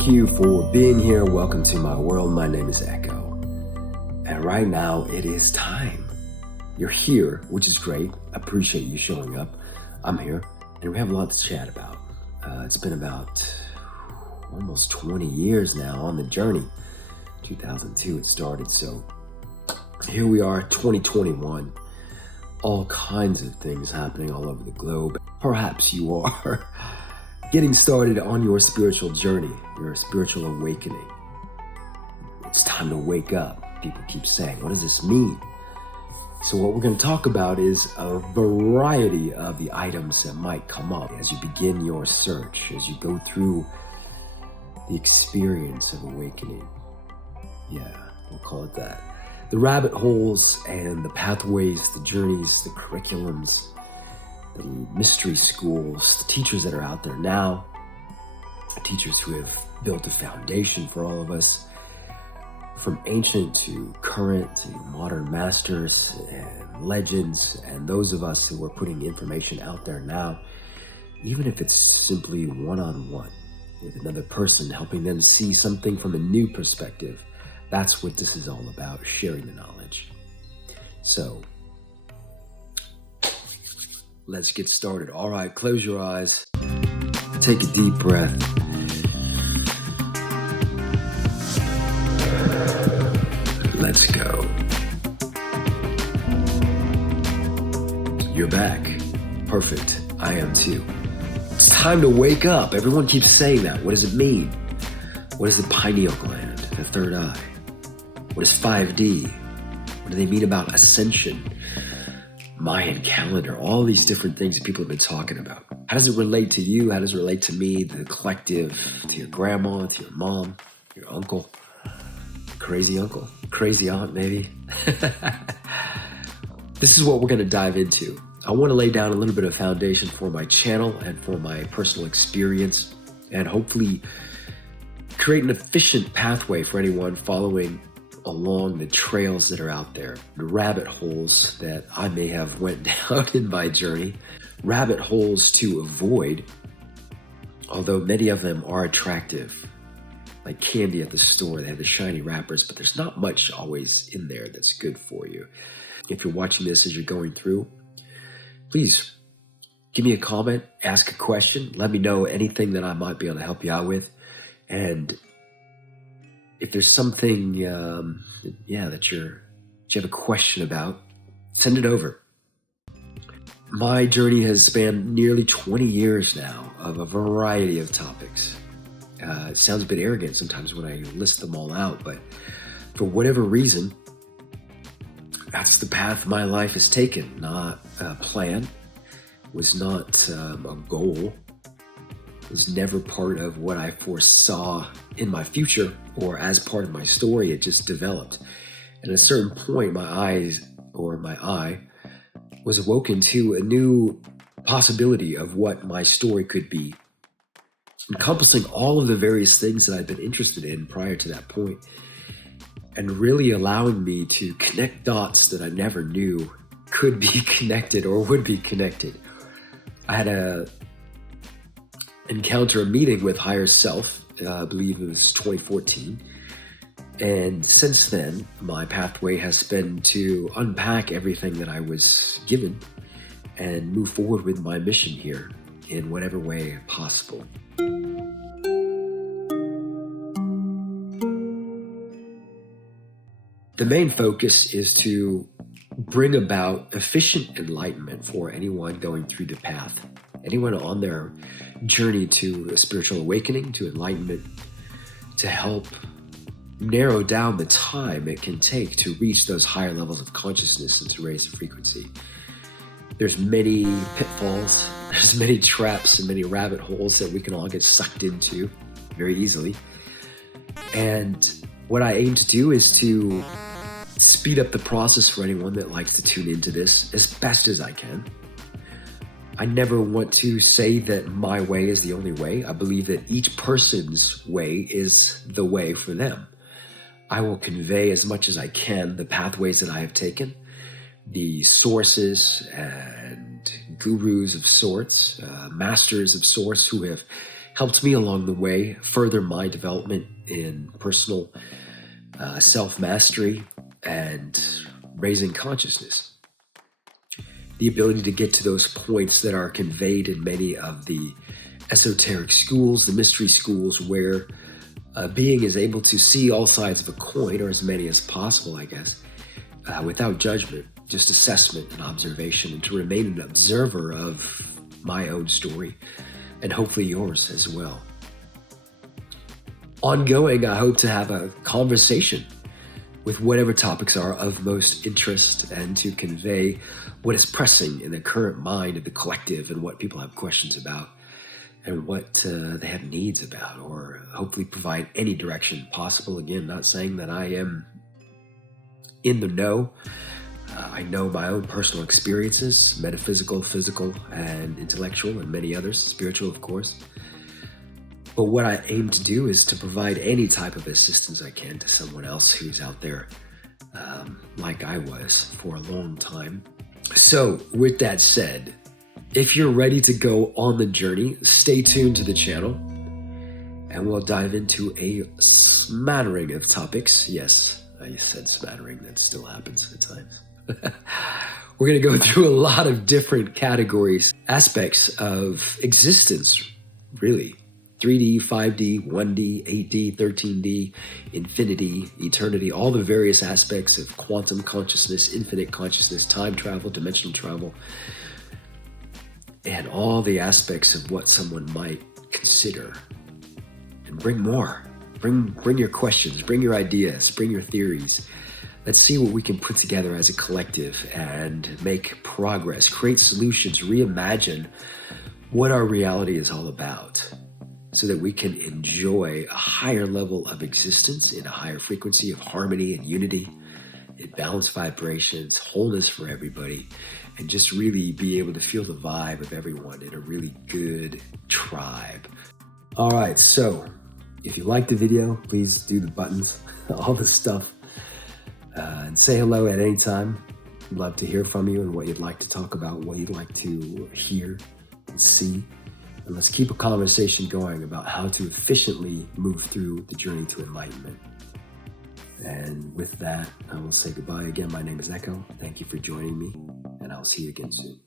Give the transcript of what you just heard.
Thank you for being here. Welcome to my world. My name is Echo. And right now it is time. You're here, which is great. I appreciate you showing up. I'm here and we have a lot to chat about. It's been about almost 20 years now on the journey. 2002 it started. So here we are, 2021. All kinds of things happening all over the globe. Perhaps you are getting started on your spiritual journey, your spiritual awakening. It's time to wake up. People keep saying, what does this mean? So what we're going to talk about is a variety of the items that might come up as you begin your search, as you go through the experience of awakening. Yeah, we'll call it that. The rabbit holes and the pathways, the journeys, the curriculums, the mystery schools, the teachers that are out there now, teachers who have built a foundation for all of us, from ancient to current to modern masters and legends, and those of us who are putting information out there now, even if it's simply one-on-one with another person, helping them see something from a new perspective. That's what this is all about, sharing the knowledge. So, let's get started. All right, close your eyes. Take a deep breath. Let's go. You're back. Perfect. I am too. It's time to wake up. Everyone keeps saying that. What does it mean? What is the pineal gland, the third eye? What is 5D? What do they mean about ascension? Mayan calendar, all these different things that people have been talking about. How does it relate to you? How does it relate to me, the collective, to your grandma, to your mom, your uncle, crazy aunt maybe? This is what we're going to dive into. I want to lay down a little bit of foundation for my channel and for my personal experience, and hopefully create an efficient pathway for anyone following along the trails that are out there, the rabbit holes that I may have went down in my journey, rabbit holes to avoid, although many of them are attractive, like candy at the store. They have the shiny wrappers, but there's not much always in there that's good for you. If you're watching this as you're going through, please give me a comment, ask a question, let me know anything that I might be able to help you out with. And if there's something, that you have a question about, send it over. My journey has spanned nearly 20 years now of a variety of topics. It sounds a bit arrogant sometimes when I list them all out, but for whatever reason, that's the path my life has taken. Not a plan, was not a goal. Was never part of what I foresaw in my future or as part of my story. It just developed. And at a certain point, my eye was awoken to a new possibility of what my story could be, encompassing all of the various things that I'd been interested in prior to that point, and really allowing me to connect dots that I never knew could be connected or would be connected. I had a meeting with higher self, I believe it was 2014. And since then, my pathway has been to unpack everything that I was given and move forward with my mission here in whatever way possible. The main focus is to bring about efficient enlightenment for anyone going through the path. Anyone on their journey to a spiritual awakening, to enlightenment, to help narrow down the time it can take to reach those higher levels of consciousness and to raise the frequency. There's many pitfalls, there's many traps and many rabbit holes that we can all get sucked into very easily. And what I aim to do is to speed up the process for anyone that likes to tune into this as best as I can. I never want to say that my way is the only way. I believe that each person's way is the way for them. I will convey as much as I can the pathways that I have taken, the sources and gurus of sorts, masters of sorts who have helped me along the way further my development in personal self-mastery and raising consciousness. The ability to get to those points that are conveyed in many of the esoteric schools, the mystery schools, where a being is able to see all sides of a coin, or as many as possible, I guess, without judgment, just assessment and observation, and to remain an observer of my own story, and hopefully yours as well. Ongoing, I hope to have a conversation with whatever topics are of most interest, and to convey what is pressing in the current mind of the collective, and what people have questions about, and what they have needs about, or hopefully provide any direction possible. Again, not saying that I am in the know. I know my own personal experiences, metaphysical, physical, and intellectual, and many others, spiritual, of course. But what I aim to do is to provide any type of assistance I can to someone else who's out there, like I was for a long time. So, with that said, if you're ready to go on the journey, stay tuned to the channel, and we'll dive into a smattering of topics. Yes, I said smattering, that still happens at times. We're going to go through a lot of different categories, aspects of existence, really. 3D, 5D, 1D, 8D, 13D, infinity, eternity, all the various aspects of quantum consciousness, infinite consciousness, time travel, dimensional travel, and all the aspects of what someone might consider. And bring more. Bring your questions, bring your ideas, bring your theories. Let's see what we can put together as a collective and make progress, create solutions, reimagine what our reality is all about, so that we can enjoy a higher level of existence in a higher frequency of harmony and unity, in balanced vibrations, wholeness for everybody, and just really be able to feel the vibe of everyone in a really good tribe. All right, so if you liked the video, please do the buttons, all the stuff, and say hello at any time. I'd love to hear from you and what you'd like to talk about, what you'd like to hear and see. And let's keep a conversation going about how to efficiently move through the journey to enlightenment. And with that, I will say goodbye again. My name is Echo. Thank you for joining me, and I'll see you again soon.